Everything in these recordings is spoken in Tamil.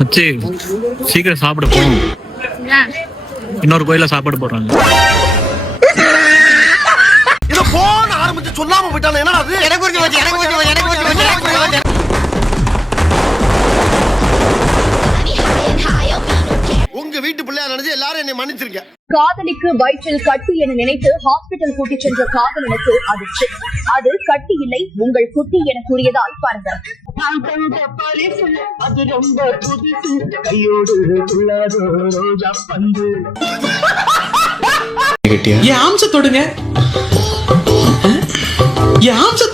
வச்சு சீக்கிரம் சாப்பிட போகும். இன்னொரு கோயில சாப்பாடு போடுறாங்க. இத போன் ஆரம்பிச்சு சொல்லாம போயிட்டானே, என்னடா அது? எனக்கு புரிஞ்சு போச்சு. உங்க வீட்டு பிள்ளையா நினைச்சு எல்லாரும் என்னை மன்னிச்சிருங்க. காதலிக்கு வயிற்றில் கட்டி என நினைத்து ஹாஸ்பிட்டல் கூட்டிச் சென்ற காதலனுக்கு அதிர்ச்சி. அது கட்டி இல்லை, உங்கள் குட்டி என கூறியதால் பாருங்கள்.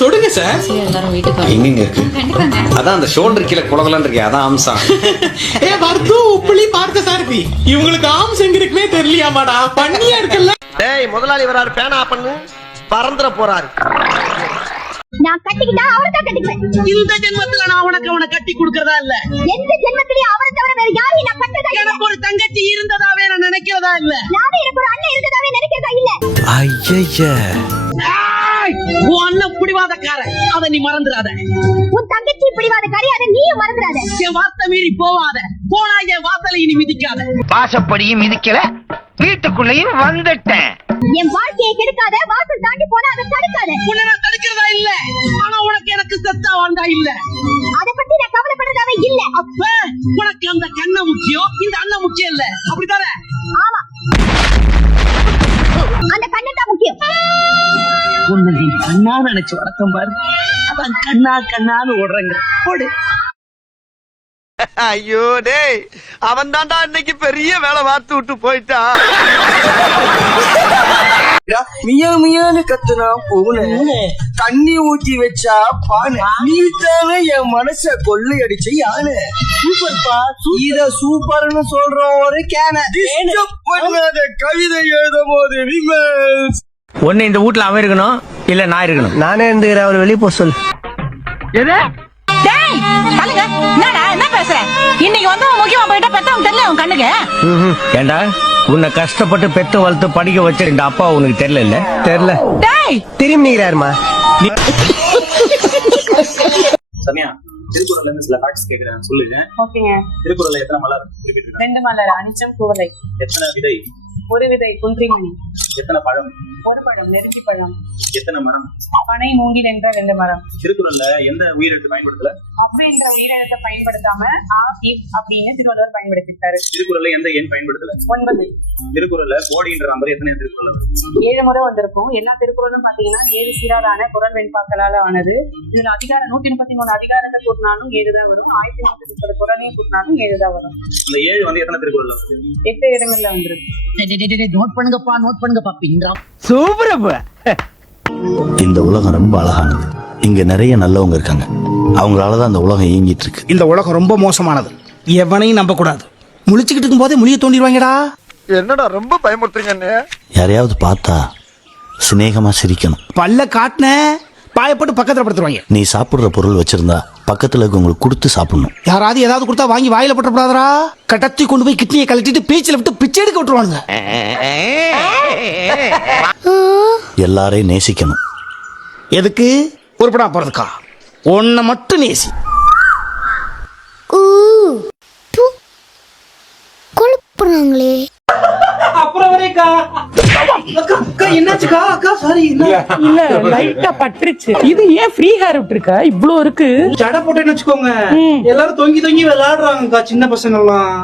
தொடுங்க சார். எங்க இருக்கு? அதான் அந்த ஷோல்டர் கீழே குளதெல்லாம் இருக்கு, அதான் அம்சம். ஏ வர்து உப்புளி பார்த்த சாரதி, இவங்களுக்கு ஆம்ஸ் எங்க இருக்குன்னே தெரியலையாமாடா. பண்ணியா இருக்குல்ல. டேய் முதலாளி வராரு, பேனா பண்ணு, பறந்துற போறாரு. நான் கட்டிக்கிட்டா அவரை தான் கட்டிக்குவேன். இந்த ஜென்மத்துல நான் உனக்கு அவனை கட்டி கொடுக்கறதா இல்ல. எந்த ஜென்மத்திலேயே அவரை தவிர வேற யாரையும் நான் கட்டதா இல்ல. எனக்கு ஒரு தங்கச்சி இருந்ததாவே நான் நினைக்கிறதா இல்ல. நானும் எனக்கு ஒரு அண்ணன் இருந்ததாவே நினைக்கிறதா இல்ல. ஐயய்ய, உன் அண்ணன் பிடிவாதக்காரன், அதை நீ மறந்துடாத. உன் தங்கச்சி பிடிவாதக்காரி, அதை நீயும் மறந்துடாத. என் வார்த்தை மீறி போவாத. போனா என் வாசலை இனி மிதிக்காத. வாசப்படியும் மிதிக்கல, வீட்டுக்குள்ளேயும் வந்துட்டேன். என் வாழ்க்கையை கெடுக்காத, வாசல் தாண்டி போனா அதை தடுக்காத. உன்னை நான் தடுக்கிறதா இல்ல, ஆனா உனக்கு எனக்கு செத்தா வாழ்ந்தா இல்ல. அதை பத்தி நான் கவலைப்படுறதாவே இல்ல. அப்ப உனக்கு அந்த கண்ண முக்கியம், இந்த அண்ணன் முக்கியம் இல்ல, அப்படித்தானே? ஆமா, அந்த கண்ணு தான் முக்கியம். உன்னை நீ கண்ணா நினைச்சு வளர்த்தம் பாரு, அதான் கண்ணா கண்ணான்னு ஓடுறங்க. போடு. ஐயோ டேய், அவன் தான்டா இன்னைக்கு பெரிய வேலை பார்த்து விட்டு போயிட்டான். மியா மியான்னு கத்துனா பூனை, தண்ணி ஊத்தி வச்சா பானை, நீ தானே என் மனச கொள்ளையடிச்ச யானை. சூப்பர்ப்பா, இத சூப்பர்னு சொல்ற ஒரு கேன பண்ணாத கவிதை எழுதும் போது விமர்ஸ். ஒண்ணு இந்த வீட்டுல அவன் இருக்கணும், இல்ல நான் இருக்கணும். நானே இருந்துக்கிறேன், அவர் வெளியே போக சொல்லு. எது? இன்னைக்கு வந்து முக்கியமா போயிட்டா பெத்தவங்க தெரியல உன் கண்ணுக்கு. ஏண்டா, உன்னை கஷ்டப்பட்டு பெத்து வளர்த்து படிக்க வச்ச இந்த அப்பா உனக்கு தெரியல இல்ல? தெரியல. திரும்பி நீக்கிறாருமா. சமயா, திருக்குறள்ல இருந்து சில ஃபேக்ட்ஸ் கேக்குறேன், சொல்லுங்க. ஓகேங்க. திருக்குறள்ல எத்தனை மலர் குறிப்பிட்டிருக்காங்க? 2 மலர், அனிச்சம் குவளை. எத்தனை விதை? ஒரு விதை, குன்றிமணி. எத்தனை பழம்? ஒரு பழம், நெருங்கி பழம். எத்தனை மரம்? பனை, மூங்கில் என்ற 2 மரம். திருக்குறள்ல எந்த உயிரெழுத்து பயன்படுத்தல? அவ்வு என்ற உயிரினத்தை பயன்படுத்தாம ஆ, இவ் அப்படின்னு திருவள்ளுவர் பயன்படுத்திட்டாரு. திருக்குறள்ல எந்த எண் பயன்படுத்தல? 9. திருக்குறள்ல கோடின்ற நம்பர் எத்தனை திருக்குறள்? 7 முறை வந்திருக்கும். எல்லா திருக்குறளும் பாத்தீங்கன்னா 7 சீராலான குறள் வெண்பாக்களால ஆனது. இதுல அதிகாரம் 133 அதிகாரத்தை கூட்டினாலும் 7 தான் வரும். 1130 குறளையும் கூட்டினாலும் 7 தான் வரும். இந்த 7 வந்து எத்தனை திருக்குறள்ல வருது? 8 இடங்கள்ல வந்திருக்கு. நோட் பண்ணுங்கப்பா பின்றாம். சூப்பரப்பா. இந்த உலகம் ரொம்ப அழகானது. இங்க நிறைய நல்லவங்க இருக்காங்க, அவங்களாலதான் அந்த உலகம் இயங்கிட்டு இருக்கு. இந்த உலகம் ரொம்ப மோசமானது, எவனையும் நம்ப கூடாது. முழிச்சுக்கிட்டு இருக்கும் போதே முழிய தோண்டிடுவாங்கடா. என்னடா ரொம்ப பயமுறுத்துறீங்க. யாரையாவது பார்த்தா சிநேகமா சிரிக்கணும். பல்ல காட்டின பாயப்பட்டு பக்கத்துல படுத்துருவாங்க. நீ சாப்பிடுற பொருள் வச்சிருந்தா பக்கத்துல இருக்கவங்களுக்கு கொடுத்து சாப்பிடணும். யாராவது ஏதாவது கொடுத்தா வாங்கி வாயில போட்டக்கூடாதா. கடத்தி கொண்டு போய் கிட்னியை கழட்டிட்டு பீச்சில் விட்டு பிச்சை எடுக்க விட்டுருவானுங்க. எல்லாரையும் நேசிக்கணும். எதுக்கு? உருப்படா போறதுக்கா? ஒன்ன மட்டும் நேசி. கொழுப்புறாங்களே. அப்புறம் வரைக்கா அக்கா என்னாச்சுக்கா? அக்கா சாரி, இல்ல லைட்டா பட்டுருச்சு. இது ஏன் ஃப்ரீ ஹேர் விட்டுருக்க? இவ்ளோ இருக்கு. ஜட போட்டேன்னு வச்சுக்கோங்க, எல்லாரும் தொங்கி தொங்கி விளையாடுறாங்கக்கா, சின்ன பசங்க எல்லாம்.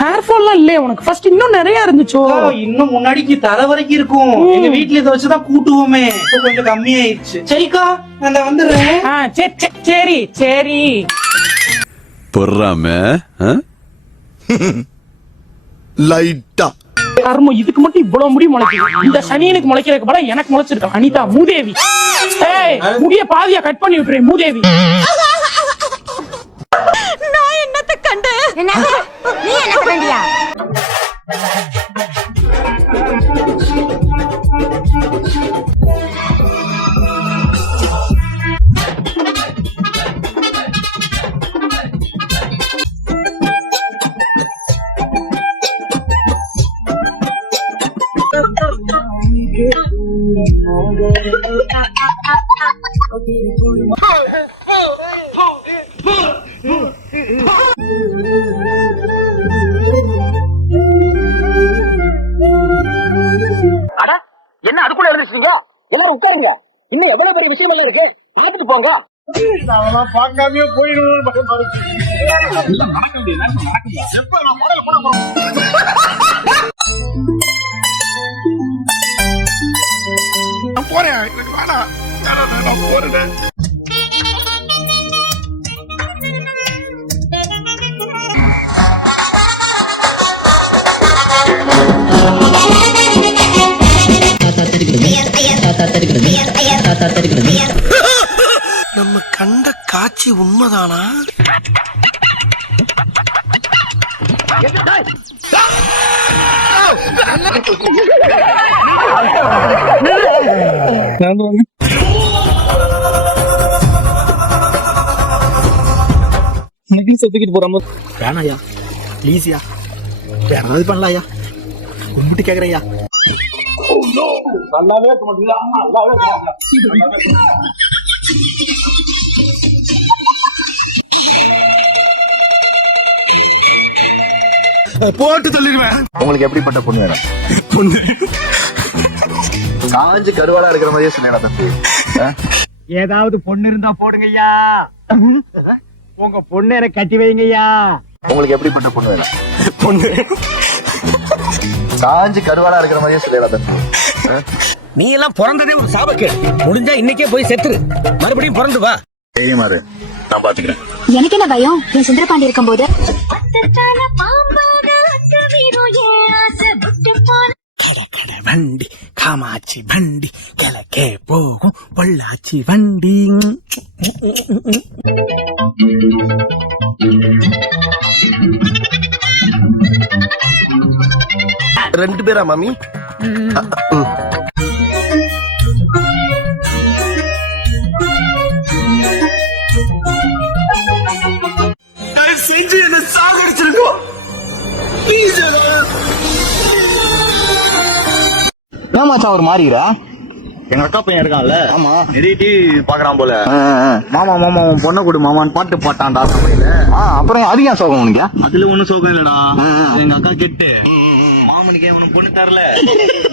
ஹேர் ஃபால்லாம் இல்லையே உனக்கு? ஃபர்ஸ்ட் இன்னும் நிறைய இருந்துச்சோ? இன்னும் முன்னாடிக்கு தலை வரைக்கும் இருக்கும். எங்க வீட்டுல இதை வச்சுதான் கூட்டுவோமே, இப்ப கொஞ்சம் கம்மியாயிருச்சு. சரிக்கா, நான் வந்துடுறேன். சரி சரி. பொறாம லைட்டா கர்மம், இதுக்கு மட்டும் இவ்வளவு முடி முளைக்குது. இந்த சனியனுக்கு முளைக்கிறதுக்கு படம் எனக்கு முளைச்சிருக்கான். அனிதா மூதேவி, முடிய பாதியா கட் பண்ணி விட்டுறேன் மூதேவி. நான் என்னத்த கண்டேன்? நீ என்ன கண்டியா? என்ன அதுக்குள்ள எழுதிச்சிட்டீங்க? எல்லாரும் உட்காருங்க. இன்னும் எவ்வளவு பெரிய விஷயம் எல்லாம் இருக்கு, பார்த்துட்டு போங்க. பார்க்காமயே போயிடுவோம். போறேன், வேணாம், நான் போறேன். நம்ம கண்ட காட்சி உண்மைதானா? வேணாயா, ப்ளீஸ்யா, வேற ஏதாவது பண்ணலாயா, கும்பிட்டு கேக்குறையா. நல்லாவே இருக்க மாட்டீங்களா? நல்லாவே போட்டு தள்ளிடுவேன். உங்களுக்கு எப்படிப்பட்ட பொண்ணு வேணும்? காஞ்சு கருவாடா இருக்கிற மாதிரியே சொன்னேன். ஏதாவது பொண்ணு இருந்தா போடுங்கய்யா. உங்க பொண்ணு எனக்கு கட்டி வைங்கய்யா. உங்களுக்கு எப்படிப்பட்ட பொண்ணு வேணும்? பொண்ணு காஞ்சு கருவாடா இருக்கிற மாதிரியே சொல்லிடலாம். நீ எல்லாம் பிறந்ததே ஒரு சாபக்கேடு. முடிஞ்சா இன்னைக்கே போய் செத்துரு, மறுபடியும் பிறந்து வா. தைரியமாரு, நான் பாத்துக்கிறேன். எனக்கு என்ன பயம்? என் சுந்தரபாண்டி இருக்கும் போது கட வண்டி காமாட்சி வண்டி கிழக்கே போகும் பொள்ளாச்சி வண்டி. ரெண்டு பேரா மாமி? செஞ்சு என்ன சாகடிச்சிருக்கோம். ஏமாச்சா ஒரு மாறிடா. எங்க அக்கா பையன் இருக்கான்ல, ஆமா, நிறைய டிவி பாக்குறான் போல. மாமா மாமா உன் பொண்ணை கொடு மாமான்னு பாட்டு பாட்டான்டா சமையல. அப்புறம் அது ஏன் சோகம் உனக்கு? அதுல ஒண்ணும் சோகம் இல்லடா. எங்க அக்கா கெட்டு மாமனுக்கு உனக்கு பொண்ணு தரல,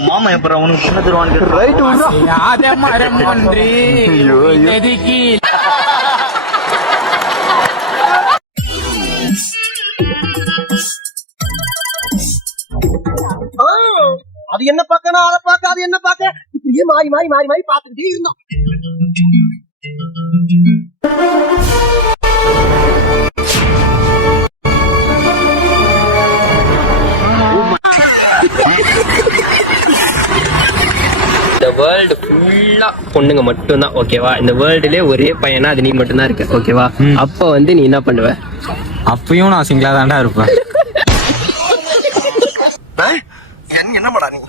மாமா எப்பறம் உனக்கு பொண்ணு தருவான்னு. ரைட் அது என்ன பார்க்கணும், அதை பார்க்க, அது என்ன பார்க்க, இப்படியே மாறி மாறி மாறி மாறி பார்த்துக்கிட்டே இருந்தோம். இந்த வேர்ல்டு ஃபுல்லா பொண்ணுங்க மட்டும்தான், ஓகேவா? இந்த வேர்ல்டுலயே ஒரே பையனா அது நீ மட்டும்தான் இருக்க, ஓகேவா? அப்ப வந்து நீ என்ன பண்ணுவ? அப்பயும் நான் சிங்கிளா தான்டா இருப்பேன். என்னமாடா நீ?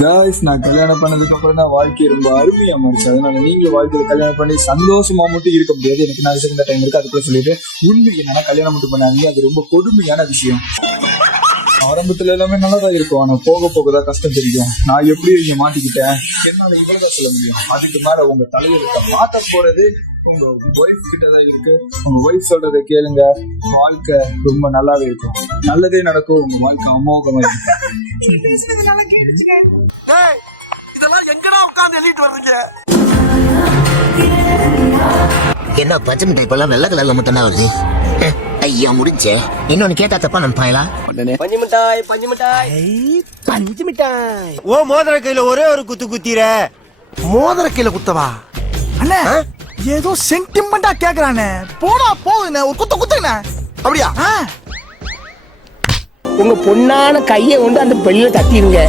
காய்ஸ், நான் கல்யாணம் பண்ணதுக்கு அப்புறம் தான் வாழ்க்கை ரொம்ப அருமையா மாறிச்சு. அதனால நீங்க வாழ்க்கையில கல்யாணம் பண்ணி சந்தோஷமா மட்டும் இருக்க முடியாது. எனக்கு 4 செகண்ட் டைம் இருக்கு, அதுக்குள்ள சொல்லிட்டு உண்மை என்னன்னா கல்யாணம் மட்டும் பண்ணாங்க, அது ரொம்ப கொடுமையான விஷயம். ஆரம்பத்துல எல்லாமே நல்லதா இருக்கும், ஆனா போக போகதான் கஷ்டம் தெரியும். நான் எப்படி இங்க மாட்டிக்கிட்டேன், என்னால இவ்வளவுதான் சொல்ல முடியும். அதுக்கு மேல உங்க தலையெழுத்த மாத்த போறது உங்க ஒய்ஃப் கிட்டதான் இருக்கு. உங்க ஒய்ஃப் சொல்றதை கேளுங்க, வாழ்க்கை ரொம்ப நல்லாவே இருக்கும், நல்லதே நடக்கும், உங்க வாழ்க்கை அமோகமா இருக்கும். இதெல்லாம் எங்கடா உட்கார்ந்து எழுதிட்டு வர்றீங்க? என்ன பச்சை மிட்டாய் இப்பெல்லாம் வெள்ளை கலர்ல மட்டும் தான் வருது? ஐயா முடிஞ்சே. இன்னொன்னு கேட்டா தப்பா நினைப்பாங்களா? பஞ்சு மிட்டாய், பஞ்சு மிட்டாய், பஞ்சு மிட்டாய். ஓ மோதிர கையில ஒரே ஒரு குத்து குத்திர. மோதிர கையில குத்தவா? அண்ணா ஏதோ சென்டிமெண்டா கேக்குறானே, போடா போகுதுண்ணே, ஒரு குத்து குத்துண்ணே. அப்படியா? உங்க பொண்ணான கையை கொண்டு அந்த பெல்ல தட்டிடுங்க.